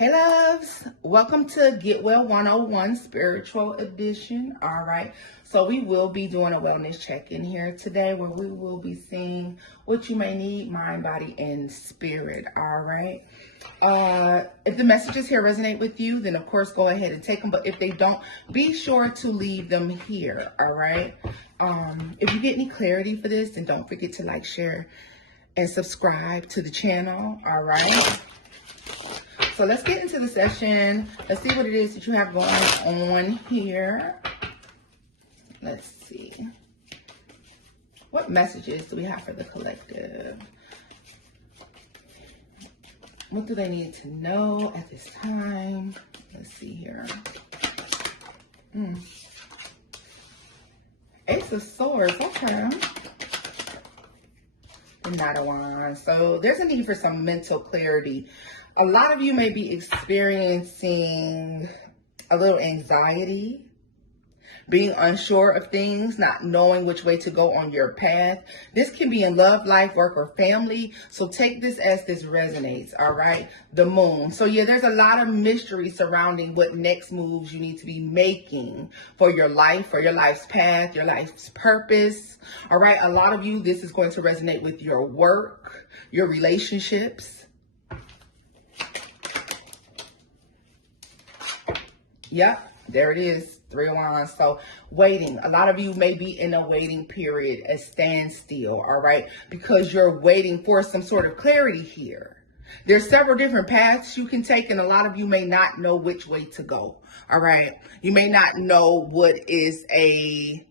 Hey loves, welcome to Get Well 101 Spiritual Edition. All right, so we will be doing a wellness check-in here today where we will be seeing what you may need, mind, body, and spirit. All right, if the messages here resonate with you, then of course go ahead and take them. But if they don't, be sure to leave them here. All right, if you get any clarity for this, then don't forget to like, share, and subscribe to the channel. All right. So let's get into the session. Let's see what it is that you have going on here. Let's see. What messages do we have for the collective? What do they need to know at this time? Let's see here. Ace of Swords, okay. The Knight of Wands. So there's a need for some mental clarity. A lot of you may be experiencing a little anxiety, being unsure of things, not knowing which way to go on your path. This can be in love, life, work, or family. So take this as this resonates, all right? The Moon. So yeah, there's a lot of mystery surrounding what next moves you need to be making for your life, for your life's path, your life's purpose, all right? A lot of you, this is going to resonate with your work, your relationships. Yep, there it is. Three of Wands. So waiting. A lot of you may be in a waiting period, a standstill, all right? Because you're waiting for some sort of clarity here. There's several different paths you can take, and a lot of you may not know which way to go, all right? You may not know what is a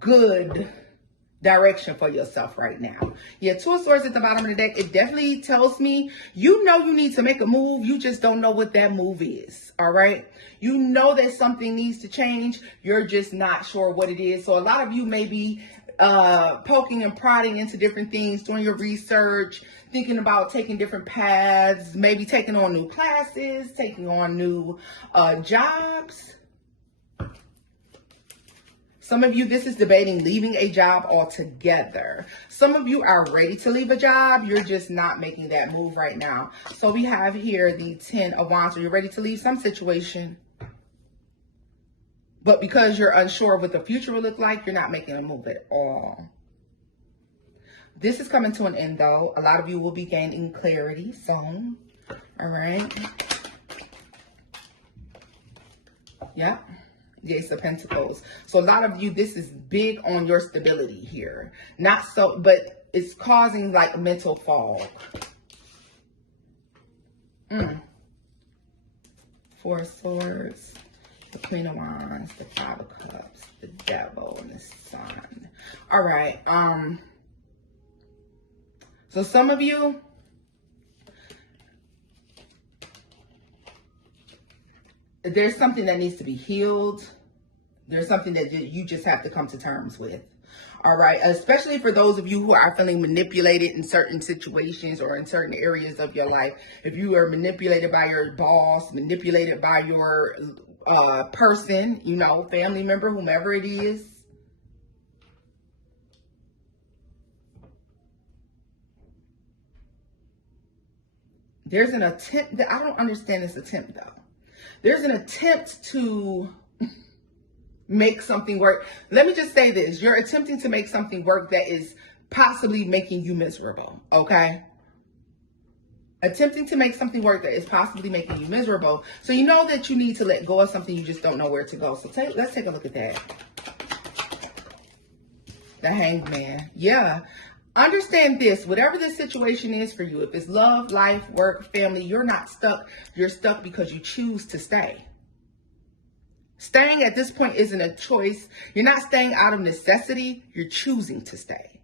good direction for yourself right now. Yeah, Two of Swords at the bottom of the deck. It definitely tells me you know you need to make a move. You just don't know what that move is. All right. You know that something needs to change. You're just not sure what it is. So a lot of you may be poking and prodding into different things, doing your research, thinking about taking different paths, maybe taking on new classes, taking on new jobs. Some of you, this is debating leaving a job altogether. Some of you are ready to leave a job. You're just not making that move right now. So we have here the 10 of Wands. So you're ready to leave some situation. But because you're unsure of what the future will look like, you're not making a move at all. This is coming to an end, though. A lot of you will be gaining clarity soon. All right. Yeah. The Ace of Pentacles. So a lot of you, this is big on your stability here. Not so, but it's causing like mental fog. Four of Swords, the Queen of Wands, the Five of Cups, the Devil, and the Sun. All right. So some of you, there's something that needs to be healed. There's something that you just have to come to terms with. All right. Especially for those of you who are feeling manipulated in certain situations or in certain areas of your life. If you are manipulated by your boss, manipulated by your person, you know, family member, whomever it is. There's an attempt that I don't understand this attempt though. There's an attempt to make something work. Let me just say this. You're attempting to make something work that is possibly making you miserable, okay? Attempting to make something work that is possibly making you miserable. So you know that you need to let go of something, you just don't know where to go. So let's take a look at that. The Hanged Man. Yeah. Understand this, whatever this situation is for you, if it's love, life, work, family, you're not stuck. You're stuck because you choose to stay. Staying at this point isn't a choice. You're not staying out of necessity. You're choosing to stay.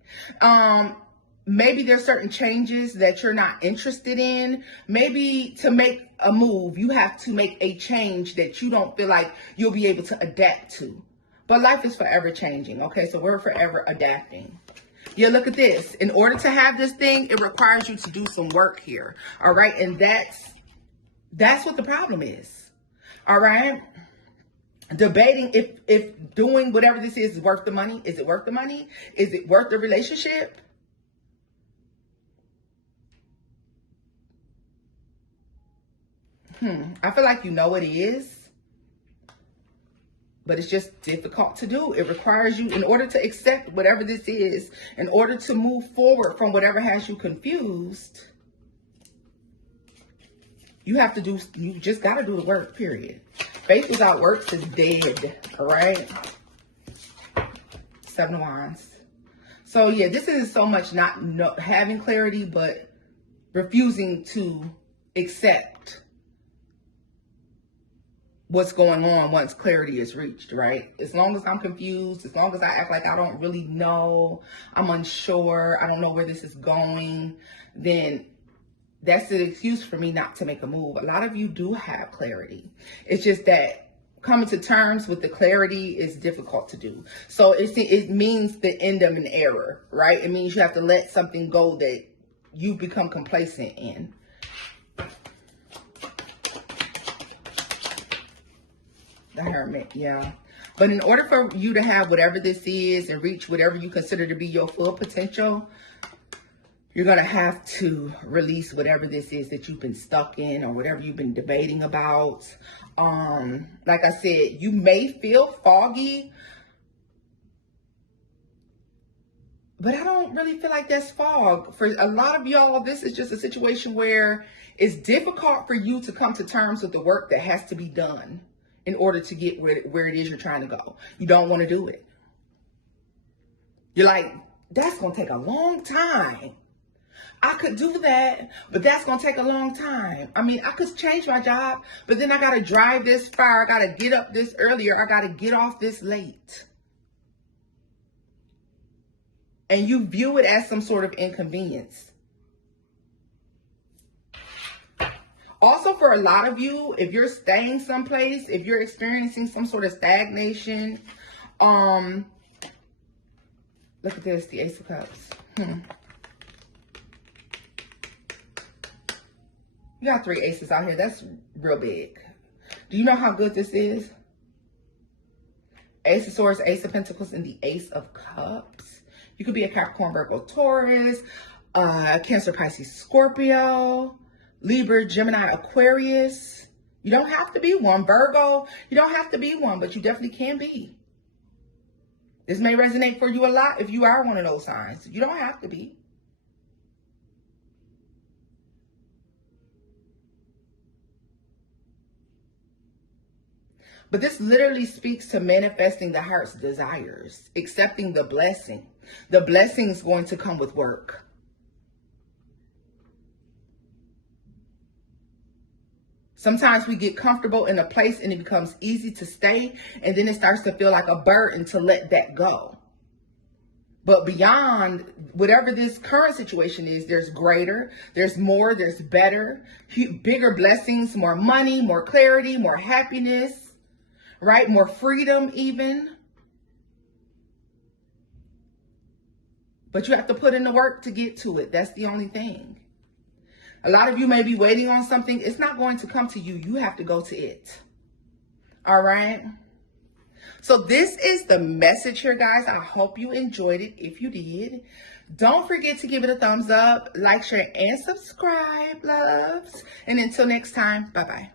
Maybe there's certain changes that you're not interested in. Maybe to make a move, you have to make a change that you don't feel like you'll be able to adapt to. But life is forever changing, okay? So we're forever adapting. Yeah, look at this. In order to have this thing, it requires you to do some work here. All right. And that's what the problem is. All right. Debating if doing whatever this is worth the money. Is it worth the money? Is it worth the relationship? I feel like you know it is, but it's just difficult to do. It requires you, in order to accept whatever this is, in order to move forward from whatever has you confused, you just got to do the work, period. Faith without works is dead, all right? 7 of Wands. So yeah, this isn't so much not having clarity, but refusing to accept what's going on once clarity is reached, right? As long as I'm confused, as long as I act like I don't really know, I'm unsure, I don't know where this is going, then that's an excuse for me not to make a move. A lot of you do have clarity. It's just that coming to terms with the clarity is difficult to do. So it means the end of an era, right? It means you have to let something go that you've become complacent in. The Hermit, yeah. But in order for you to have whatever this is and reach whatever you consider to be your full potential, you're going to have to release whatever this is that you've been stuck in or whatever you've been debating about. Like I said, you may feel foggy, but I don't really feel like that's fog. For a lot of y'all, this is just a situation where it's difficult for you to come to terms with the work that has to be done in order to get where it is you're trying to go. You don't want to do it. You're like, that's going to take a long time. I could do that, but that's going to take a long time. I mean, I could change my job, but then I got to drive this far. I got to get up this earlier. I got to get off this late. And you view it as some sort of inconvenience. Also, for a lot of you, if you're staying someplace, if you're experiencing some sort of stagnation, look at this, the Ace of Cups. You got 3 aces out here. That's real big. Do you know how good this is? Ace of Swords, Ace of Pentacles, and the Ace of Cups. You could be a Capricorn, Virgo, Taurus, Cancer, Pisces, Scorpio, Libra, Gemini, Aquarius. You don't have to be one. Virgo, you don't have to be one, but you definitely can be. This may resonate for you a lot if you are one of those signs. You don't have to be. But this literally speaks to manifesting the heart's desires, accepting the blessing. The blessing is going to come with work. Sometimes we get comfortable in a place and it becomes easy to stay, and then it starts to feel like a burden to let that go. But beyond whatever this current situation is, there's greater, there's more, there's better, bigger blessings, more money, more clarity, more happiness, right? More freedom even. But you have to put in the work to get to it. That's the only thing. A lot of you may be waiting on something. It's not going to come to you. You have to go to it. All right. So this is the message here, guys. I hope you enjoyed it. If you did, don't forget to give it a thumbs up, like, share, and subscribe, loves. And until next time, bye-bye.